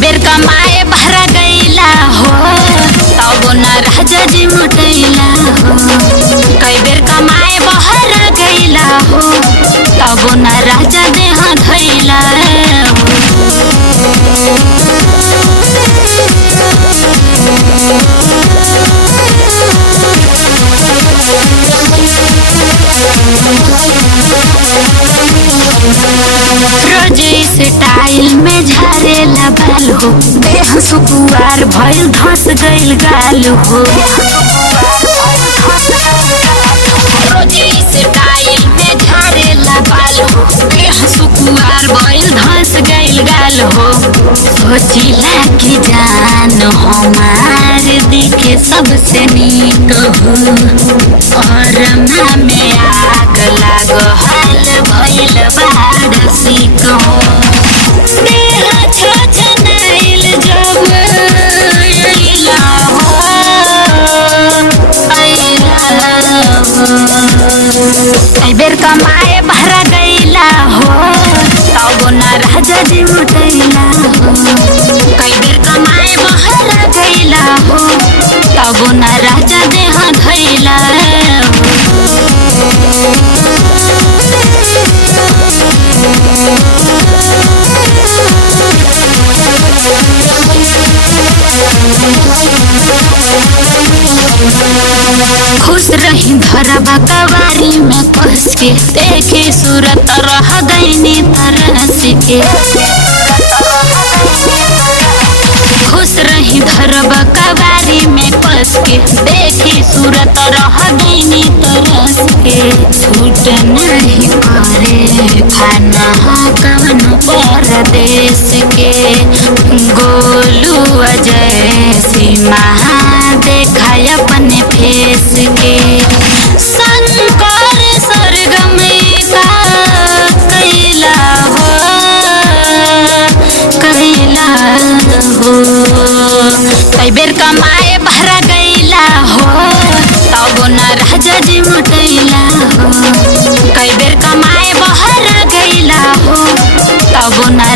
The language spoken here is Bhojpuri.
बेर कमाए बहरा गईला हो तब न राजा जी मुटैला हो। कई बेर कमाए बहरा गईला हो तब न राजा देह धैला स्टाइल में झारेला बाल हो देह सुकुआर भइल धस गइल गाल हो। स्टाइल में झारेला बाल हो देह सुकुआर भइल धस गइल गाल हो। सोचिला कि जान हमार दिखे सबसे नीक हो और माँ में आग लाग हाल भइल बाड़ सीख हो। कई बेर कमाए बहरा गईला हो तब न राजा जी मुटैला हो। कई बेर कमाए बहरा गईला हो तब न राजा देह धैला खुश रही धरबा कवारी में कस के देखी सूरत रह गईनी तरस के। खुश रही धरबा कवारी में कस के देखी सूरत रह गईनी तरस के। छूट नहीं करे खाना कवन परदेश के गोलू अजय सीमा देखा अपने फेस के। शंकर सरगम का कैला हो कई बेर कमाए बहरा गईला हो तब न राजा जी मुटैला हो। कई बेर कमाए बहरा गईला हो तब न